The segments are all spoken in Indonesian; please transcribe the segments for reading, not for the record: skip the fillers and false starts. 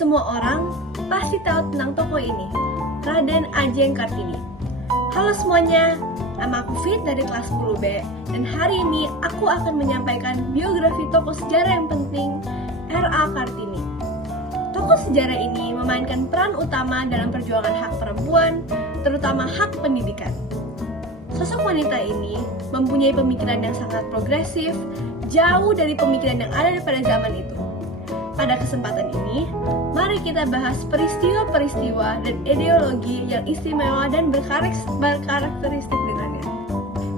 Semua orang pasti tahu tentang tokoh ini, Raden Ajeng Kartini. Halo semuanya, nama aku Fit dari kelas 10B, dan hari ini aku akan menyampaikan biografi tokoh sejarah yang penting, R.A. Kartini. Tokoh sejarah ini memainkan peran utama dalam perjuangan hak perempuan, terutama hak pendidikan. Sosok wanita ini mempunyai pemikiran yang sangat progresif, jauh dari pemikiran yang ada pada zaman itu. Pada kesempatan ini, mari kita bahas peristiwa-peristiwa dan ideologi yang istimewa dan berkarakteristik dengannya.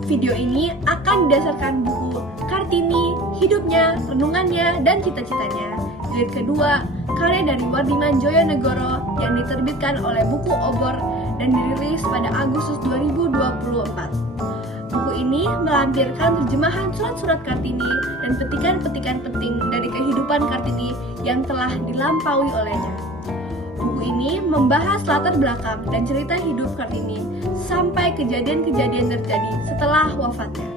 Video ini akan didasarkan buku Kartini, Hidupnya, Renungannya, dan Cita-citanya. Jilid kedua, karya dari Wardiman Joyonegoro yang diterbitkan oleh Buku Obor dan dirilis pada Agustus 2024. Buku ini melampirkan terjemahan surat-surat Kartini dan petikan-petikan penting dari kehidupan Kartini yang telah dilampaui olehnya. Buku ini membahas latar belakang dan cerita hidup Kartini sampai kejadian-kejadian terjadi setelah wafatnya.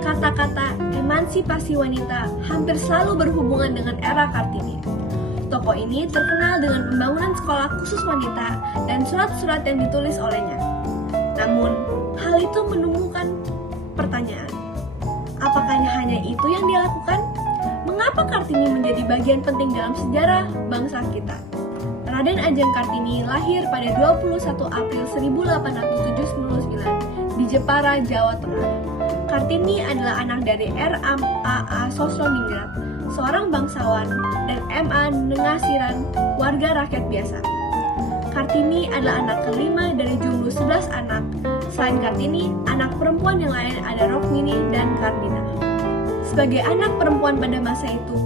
Kata-kata emansipasi wanita hampir selalu berhubungan dengan era Kartini. Tokoh ini terkenal dengan pembangunan sekolah khusus wanita dan surat-surat yang ditulis olehnya. Namun, hal itu menumbuhkan pertanyaan. Apakah hanya itu yang dia lakukan? Mengapa Kartini menjadi bagian penting dalam sejarah bangsa kita? Raden Ajeng Kartini lahir pada 21 April 1879 di Jepara, Jawa Tengah. Kartini adalah anak dari R.A. Sosroningrat, seorang bangsawan, dan M.A. Nengasiran, warga rakyat biasa. Kartini adalah anak kelima dari jumlah 11 anak. Selain Kartini, anak perempuan yang lain ada Rokmini dan Kardina. Sebagai anak perempuan pada masa itu,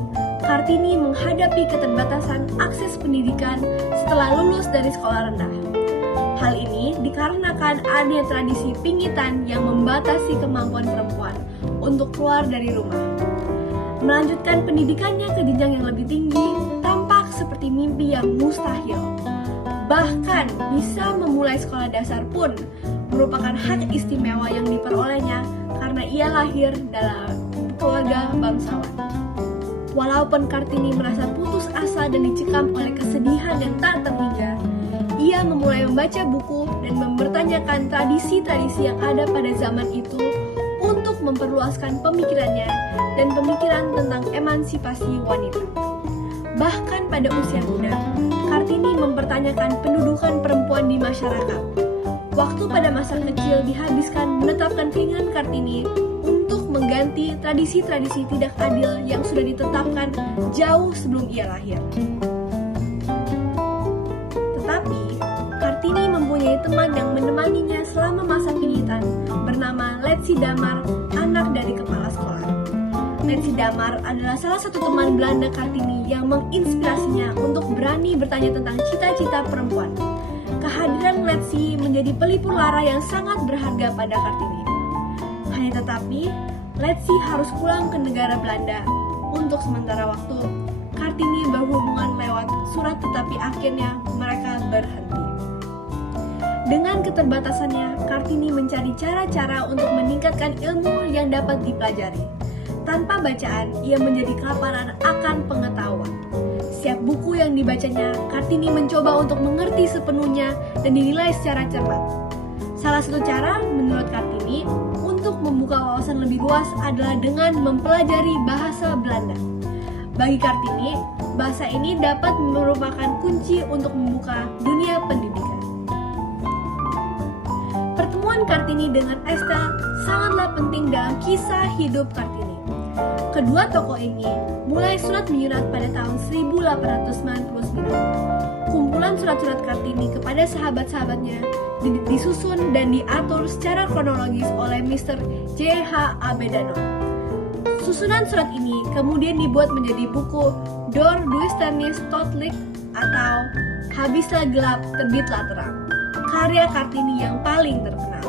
Kartini menghadapi keterbatasan akses pendidikan setelah lulus dari sekolah rendah. Hal ini dikarenakan adanya tradisi pingitan yang membatasi kemampuan perempuan untuk keluar dari rumah. Melanjutkan pendidikannya ke jenjang yang lebih tinggi tampak seperti mimpi yang mustahil. Bahkan bisa memulai sekolah dasar pun merupakan hak istimewa yang diperolehnya karena ia lahir dalam keluarga bangsawan. Walaupun Kartini merasa putus asa dan dicekam oleh kesedihan yang tak terhingga, ia memulai membaca buku dan mempertanyakan tradisi-tradisi yang ada pada zaman itu untuk memperluaskan pemikirannya dan pemikiran tentang emansipasi wanita. Bahkan pada usia muda, Kartini mempertanyakan pendudukan perempuan di masyarakat. Waktu pada masa kecil dihabiskan menetapkan keinginan Kartini untuk mengganti tradisi-tradisi tidak adil yang sudah ditetapkan jauh sebelum ia lahir. Tetapi, Kartini mempunyai teman yang menemaninya selama masa pingitan bernama Letsi Damar, anak dari kepala sekolah. Letsi Damar adalah salah satu teman Belanda Kartini yang menginspirasinya untuk berani bertanya tentang cita-cita perempuan. Kehadiran Letsi menjadi pelipur lara yang sangat berharga pada Kartini. Hanya tetapi, Letsi harus pulang ke negara Belanda untuk sementara waktu. Kartini berhubungan lewat surat tetapi akhirnya mereka berhenti. Dengan keterbatasannya, Kartini mencari cara-cara untuk meningkatkan ilmu yang dapat dipelajari. Tanpa bacaan, ia menjadi kelaparan akan pengetahuan. Setiap buku yang dibacanya, Kartini mencoba untuk mengerti sepenuhnya dan dinilai secara cermat. Salah satu cara, menurut Kartini, untuk membuka wawasan lebih luas adalah dengan mempelajari bahasa Belanda. Bagi Kartini, bahasa ini dapat merupakan kunci untuk membuka dunia pendidikan. Pertemuan Kartini dengan Estelle sangatlah penting dalam kisah hidup Kartini. Kedua tokoh ini mulai surat menyurat pada tahun 1899. Kumpulan surat-surat Kartini kepada sahabat-sahabatnya disusun dan diatur secara kronologis oleh Mr. J.H. Abedano. Susunan surat ini kemudian dibuat menjadi buku Door Duisternis Totlik atau Habislah Gelap Terbitlah Terang, karya Kartini yang paling terkenal.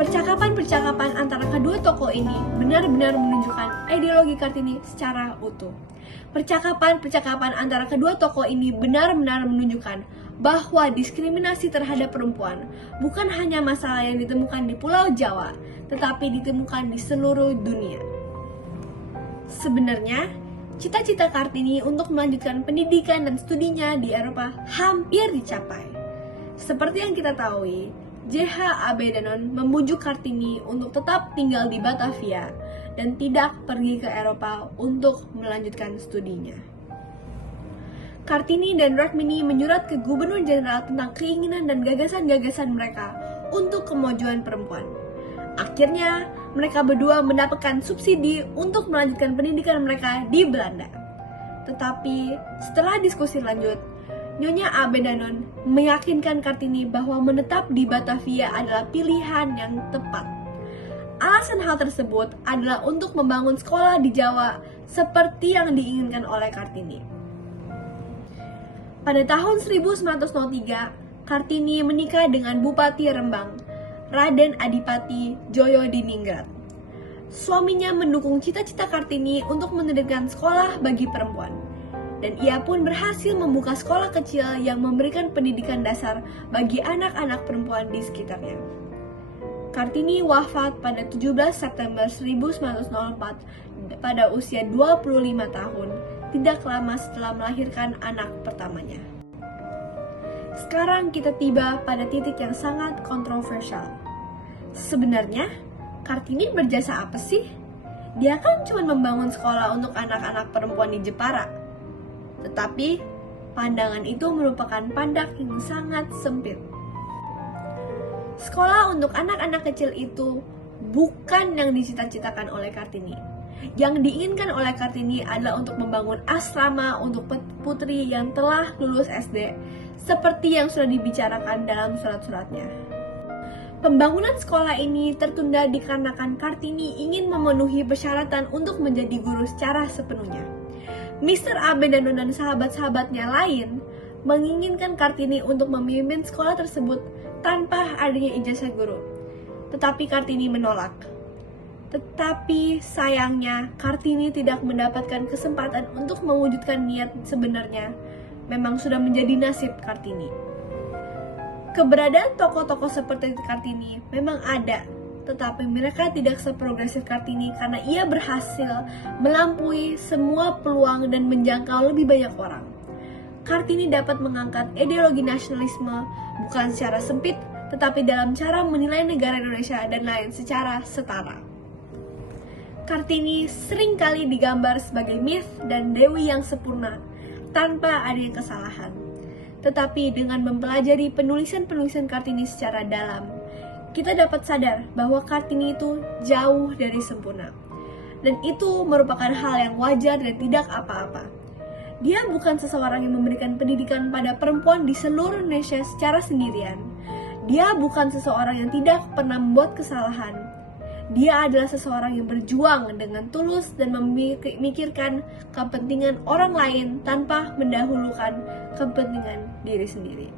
Percakapan-percakapan antara kedua tokoh ini benar-benar menunjukkan ideologi Kartini secara utuh. Percakapan-percakapan antara kedua tokoh ini benar-benar menunjukkan bahwa diskriminasi terhadap perempuan bukan hanya masalah yang ditemukan di Pulau Jawa, tetapi ditemukan di seluruh dunia. Sebenarnya, Cita-cita Kartini untuk melanjutkan pendidikan dan studinya di Eropa hampir dicapai. Seperti yang kita tahu, J.H. Abedanon membujuk Kartini untuk tetap tinggal di Batavia dan tidak pergi ke Eropa untuk melanjutkan studinya. Kartini dan Rukmini menyurat ke Gubernur Jenderal tentang keinginan dan gagasan-gagasan mereka untuk kemajuan perempuan. Akhirnya, mereka berdua mendapatkan subsidi untuk melanjutkan pendidikan mereka di Belanda. Tetapi, setelah diskusi lanjut, Nyonya Abedanon meyakinkan Kartini bahwa menetap di Batavia adalah pilihan yang tepat. Alasan hal tersebut adalah untuk membangun sekolah di Jawa seperti yang diinginkan oleh Kartini. Pada tahun 1903, Kartini menikah dengan Bupati Rembang, Raden Adipati Djoyo-Diningrat. Suaminya mendukung cita-cita Kartini untuk mendirikan sekolah bagi perempuan, dan ia pun berhasil membuka sekolah kecil yang memberikan pendidikan dasar bagi anak-anak perempuan di sekitarnya. Kartini wafat pada 17 September 1904 pada usia 25 tahun, tidak lama setelah melahirkan anak pertamanya. Sekarang kita tiba pada titik yang sangat kontroversial. Sebenarnya, Kartini berjasa apa sih? Dia kan cuma membangun sekolah untuk anak-anak perempuan di Jepara. Tetapi, pandangan itu merupakan pandangan yang sangat sempit. Sekolah untuk anak-anak kecil itu bukan yang dicita-citakan oleh Kartini. Yang diinginkan oleh Kartini adalah untuk membangun asrama untuk putri yang telah lulus SD, seperti yang sudah dibicarakan dalam surat-suratnya. Pembangunan sekolah ini tertunda dikarenakan Kartini ingin memenuhi persyaratan untuk menjadi guru secara sepenuhnya. Mr. Abedanon dan sahabat-sahabatnya lain menginginkan Kartini untuk memimpin sekolah tersebut tanpa adanya ijazah guru. Tetapi Kartini menolak. Tetapi sayangnya, Kartini tidak mendapatkan kesempatan untuk mewujudkan niat sebenarnya. Memang sudah menjadi nasib Kartini. Keberadaan tokoh-tokoh seperti Kartini memang ada, tetapi mereka tidak seprogresif Kartini karena ia berhasil melampaui semua peluang dan menjangkau lebih banyak orang. Kartini dapat mengangkat ideologi nasionalisme bukan secara sempit, tetapi dalam cara menilai negara Indonesia dan lain secara setara. Kartini seringkali digambar sebagai myth dan dewi yang sempurna, tanpa adanya kesalahan. Tetapi dengan mempelajari penulisan-penulisan Kartini secara dalam, kita dapat sadar bahwa Kartini itu jauh dari sempurna. Dan itu merupakan hal yang wajar dan tidak apa-apa. Dia bukan seseorang yang memberikan pendidikan pada perempuan di seluruh Indonesia secara sendirian. Dia bukan seseorang yang tidak pernah membuat kesalahan. Dia adalah seseorang yang berjuang dengan tulus dan memikirkan kepentingan orang lain tanpa mendahulukan kepentingan diri sendiri.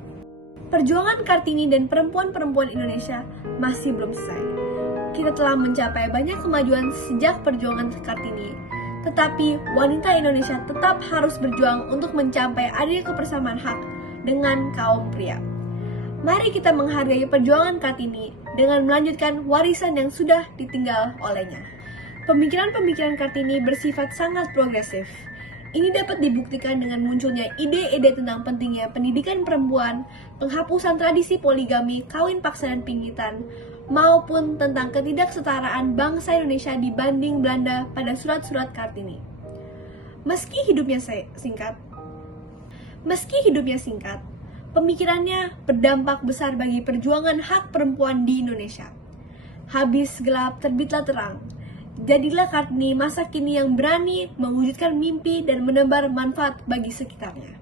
Perjuangan Kartini dan perempuan-perempuan Indonesia masih belum selesai. Kita telah mencapai banyak kemajuan sejak perjuangan Kartini, tetapi wanita Indonesia tetap harus berjuang untuk mencapai adanya kebersamaan hak dengan kaum pria. Mari kita menghargai perjuangan Kartini dengan melanjutkan warisan yang sudah ditinggal olehnya. Pemikiran-pemikiran Kartini bersifat sangat progresif. Ini dapat dibuktikan dengan munculnya ide-ide tentang pentingnya pendidikan perempuan, penghapusan tradisi poligami, kawin paksa dan pinggitan, maupun tentang ketidaksetaraan bangsa Indonesia dibanding Belanda pada surat-surat Kartini. Meski hidupnya singkat, pemikirannya berdampak besar bagi perjuangan hak perempuan di Indonesia. Habis gelap terbitlah terang. Jadilah Kartini masa kini yang berani mewujudkan mimpi dan menebar manfaat bagi sekitarnya.